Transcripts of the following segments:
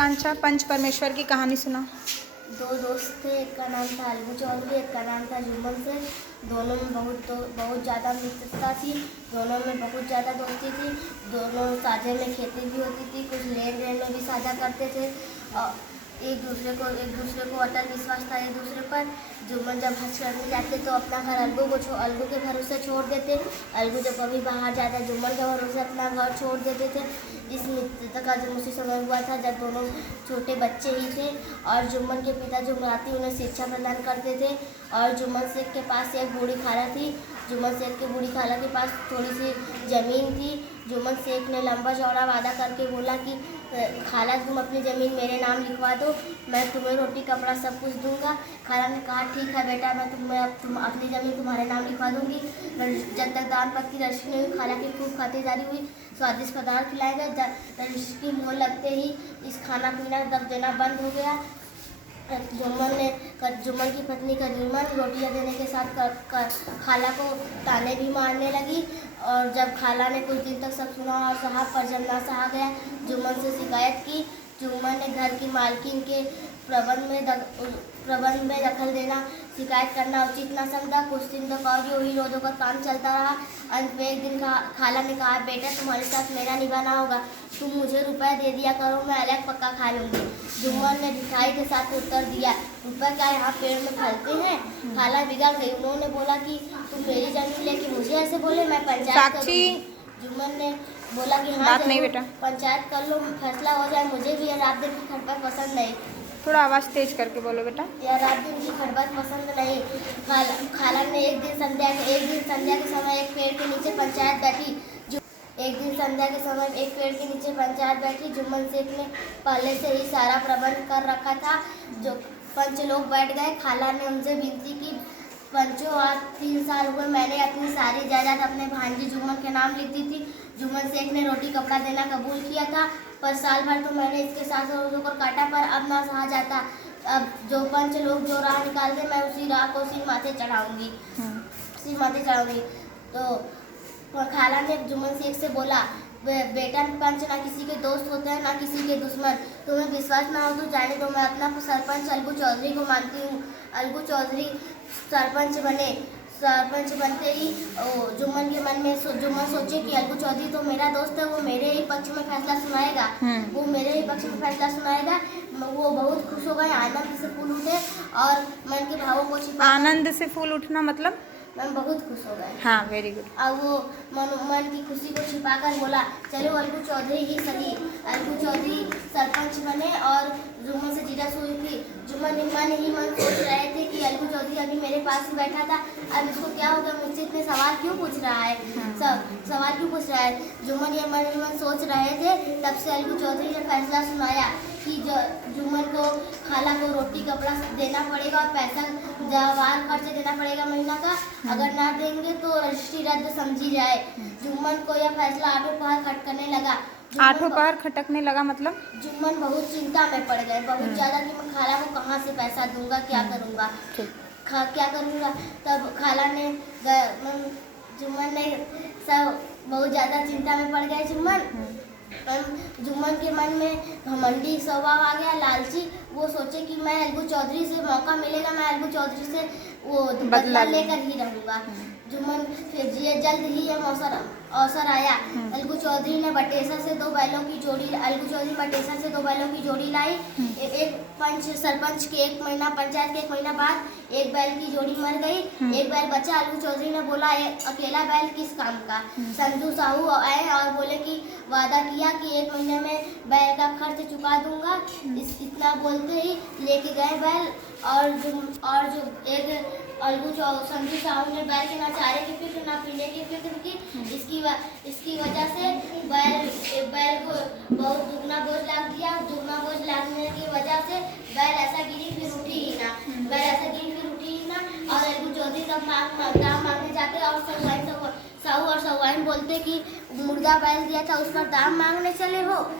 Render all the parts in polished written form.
आकांक्षा, पंच परमेश्वर की कहानी सुना। दो दोस्त थे, एक का नाम था अलगू चौधरी, एक का नाम था जुम्मन शेख। दोनों में बहुत ज़्यादा मित्रता थी, दोनों में बहुत ज़्यादा दोस्ती थी। दोनों साझे में खेती भी होती थी, कुछ लेन देन में भी साझा करते थे और एक दूसरे को अटल विश्वास था एक दूसरे पर। जुम्मन जब हज करने जाते तो अपना घर अलगू के भरोसे छोड़ देते। अलगू जब कभी बाहर जाता जुम्मन के भरोसे अपना घर छोड़ देते थे। इस मित्रता का जो मुझे समय हुआ था जब दोनों छोटे बच्चे ही थे और जुम्मन के पिता जुमराती उन्हें शिक्षा प्रदान करते थे। और जुम्मन शेख के पास एक बूढ़ी खाला थी। जुम्मन शेख की बूढ़ी खाला के पास थोड़ी सी ज़मीन थी। जुम्मन शेख ने लंबा चौड़ा वादा करके बोला कि खाला तुम अपनी ज़मीन मेरे नाम लिखवा दो, मैं तुम्हें रोटी कपड़ा सब कुछ दूंगा। खाला ने कहा ठीक है बेटा, मैं तुम अपनी ज़मीन तुम्हारे नाम लिखवा दूंगी। जब तक दान पत्ती रश्मि नहीं हुई, खाला की खूब खातिरदारी हुई, स्वादिष्ट पदार्थ खिलाए गए। रश्मि की मोह लगते ही इस खाना पीना दब देना बंद हो गया। जुम्मन की पत्नी करीमन रोटियां देने के साथ खाला को ताने भी मारने लगी। और जब खाला ने कुछ दिन तक सब सुना और सहा पर जब ना सहा गया, जुम्मन से शिकायत की। जुम्मन ने घर की मालकिन के प्रबंध में दखल देना शिकायत करना उचित न समझा। कुछ दिन तक और यूँ रोज का काम चलता रहा। अंत में एक दिन खाला ने कहा बेटा तुम्हारे साथ मेरा निभाना होगा, तुम मुझे रुपए दे दिया करो, मैं अलग पक्का खा लूँगी। जुम्मन ने ढिठाई के साथ उत्तर दिया रुपए क्या यहाँ पेड़ में फलते हैं। खाला बिगड़ गई, उन्होंने बोला कि तुम मेरी जमीन लेके मुझे ऐसे बोले, मैं पंचायत करूँगी। जुम्मन ने बोला कि हाँ बात नहीं बेटा, पंचायत कर लो, फैसला हो जाए, मुझे भी रात दिन की खटपट पसंद नहीं। थोड़ा आवाज़ तेज करके बोलो बेटा। या रात दिन की खटपट पसंद नहीं। खाला ने एक दिन संध्या के समय एक पेड़ के नीचे पंचायत बैठी। जुम्मन शेख ने पहले से ही सारा प्रबंध कर रखा था। जो पंच लोग बैठ गए। खाला ने उनसे विनती की पंचों आज 3 साल हुए मैंने अपनी सारी जायदाद अपने भांजी जुम्मन के नाम लिख दी थी। जुम्मन शेख ने रोटी कपड़ा देना कबूल किया था, पर साल भर तो मैंने इसके साथ रोजों को काटा, पर अब ना सहा जाता। अब जो पंच लोग जो राह निकाल दे मैं उसी राह को सिर माथे चढ़ाऊंगी। तो खाला ने जुम्मन शेख से बोला बेटा पंच ना किसी के दोस्त होते हैं ना किसी के दुश्मन, तुम्हें विश्वास ना हो तो जाने दो, मैं अपना सरपंच अलगू चौधरी को मानती हूँ। अलगू चौधरी सरपंच बनते ही जुम्मन के मन में जुम्मन सोचे कि अलगू चौधरी तो मेरा दोस्त है, वो मेरे ही पक्ष में फैसला सुनाएगा। वो बहुत खुश हो गए, आनंद से फूल उठे और मन के भावों को छिपा। आनंद से फूल उठना मतलब मैं बहुत खुश हो गए। हाँ, वेरी गुड। अब वो मन की खुशी को छिपाकर बोला चलो अलगू चौधरी ही सही। अलगू चौधरी सरपंच बने और जुम्मन से जीरा शुरू की। जुम्मन मन ही मन सोच रहे थे कि अलगू चौधरी अभी मेरे पास ही बैठा था, अब इसको क्या होगा, मुझसे इतने सवाल क्यों पूछ रहा है। जुम्मन ये मन ही मन सोच रहे थे। तब से अलगू चौधरी ने फैसला सुनाया कि जुम्मन को खाला को रोटी कपड़ा देना पड़ेगा और पैसा जवाहर खर्च देना पड़ेगा महीना का। अगर ना देंगे तो रजिस्ट्री रद्द समझी जाए। जुम्मन को यह फैसला आठों पहर खटकने लगा। आठों पहर खटकने लगा मतलब जुम्मन बहुत चिंता में पड़ गए, बहुत ज़्यादा कि मैं खाला को कहाँ से पैसा दूंगा, क्या करूँगा। तब खाला ने जुम्मन ने सब बहुत ज़्यादा चिंता में पड़ गए। जुम्मन के मन में घमंडी स्वभाव आ गया, लालची। वो सोचे कि मैं अलगू चौधरी से मौका मिलेगा, मैं अलगू चौधरी से वो बदला लेकर ही रहूँगा। जुम्मन फिर जल्द ही यह अवसर आया। अलगू चौधरी ने बटेसा से 2 बैलों की जोड़ी लाई। एक सरपंच के 1 महीना पंचायत के 1 महीना बाद एक बैल की जोड़ी मर गई, एक बैल बचा। अलगू चौधरी ने बोला अकेला बैल किस काम का। संजू साहू आए और बोले कि वादा किया कि 1 महीने में बैल का खर्च चुका दूंगा। इतना बोलते ही लेके गए बैल और जो एक संजू साहू ने बैल के ना चारे की फिक्र ना पीने की फिक्र की। इसकी वजह से बैल को बहुत दुगना बोझ लाग दिया। दुगना बोझ लागने की वजह से बैल ऐसा गिरी फिर उठी ही ना। और अलगू चौधरी तब दाम मांगने जाते और साहू और सहुआइन बोलते कि मुर्दा बैल दिया था उस पर दाम मांगने चले हो।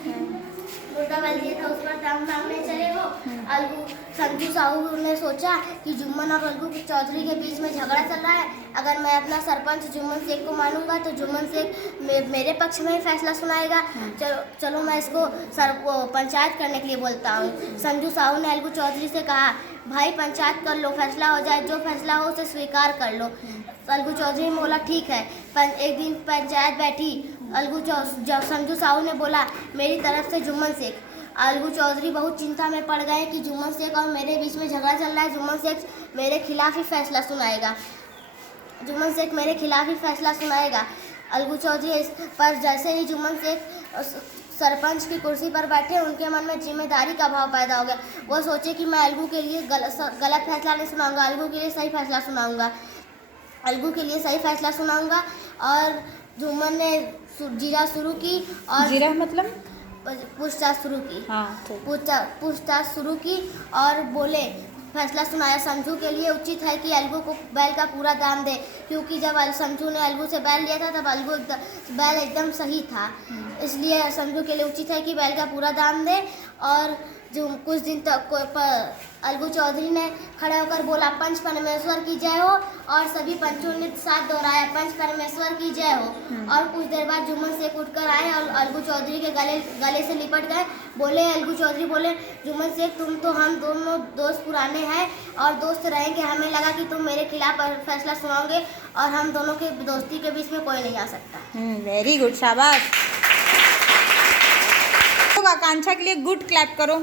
मुर्गा बैल दिया था, उस पर दाम मांगने चले वो। अलगू संजू साहू ने सोचा कि जुम्मन और अलगू चौधरी के बीच में झगड़ा चल रहा है, अगर मैं अपना सरपंच जुम्मन शेख को मानूंगा तो जुम्मन शेख मेरे पक्ष में ही फैसला सुनाएगा। चलो मैं इसको पंचायत करने के लिए बोलता हूँ। संजू साहू ने अलगू चौधरी से कहा, भाई पंचायत कर लो, फैसला हो जाए, जो फैसला हो उसे स्वीकार कर लो। अलगू चौधरी ने बोला ठीक है। एक दिन पंचायत बैठी, संजू साहू ने बोला मेरी तरफ से जुम्मन शेख। अलगू चौधरी बहुत चिंता में पड़ गए कि जुम्मन शेख और मेरे बीच में झगड़ा चल रहा है, जुम्मन शेख मेरे खिलाफ ही फैसला सुनाएगा, जुम्मन शेख मेरे खिलाफ ही फैसला सुनाएगा। अलगू चौधरी पर जैसे ही जुम्मन शेख सरपंच की कुर्सी पर बैठे, उनके मन में जिम्मेदारी का भाव पैदा हो गया। वो सोचे कि मैं अलगू के लिए गलत फैसला नहीं सुनाऊंगा, अलगू के लिए सही फैसला सुनाऊंगा, अलगू के लिए सही फैसला सुनाऊंगा। और जुम्मन ने जीरा शुरू की और जीरा मतलब पूछताछ शुरू की। हाँ, पूछताछ शुरू की और बोले, फैसला सुनाया, संजू के लिए उचित है कि अलगू को बैल का पूरा दाम दे, क्योंकि जब संजू ने अलगू से बैल लिया था तब अलगू बैल एकदम सही था, इसलिए संजू के लिए उचित है कि बैल का पूरा दाम दे। और जो कुछ दिन तक अलगू चौधरी ने खड़े होकर बोला, पंच परमेश्वर की जय हो, और सभी पंचों ने साथ दोहराया, पंच परमेश्वर की जय हो। और कुछ देर बाद जुम्मन शेख उठकर आए और अलगू चौधरी के गले से लिपट गए। बोले, अलगू चौधरी बोले, जुम्मन शेख तुम तो हम दोनों दोस्त पुराने हैं और दोस्त रहेंगे, हमें लगा कि तुम मेरे खिलाफ फैसला सुनाओगे और हम दोनों के दोस्ती के बीच में कोई नहीं आ सकता। वेरी गुड, शाबाश। आकांक्षा के लिए गुड क्लैप करो।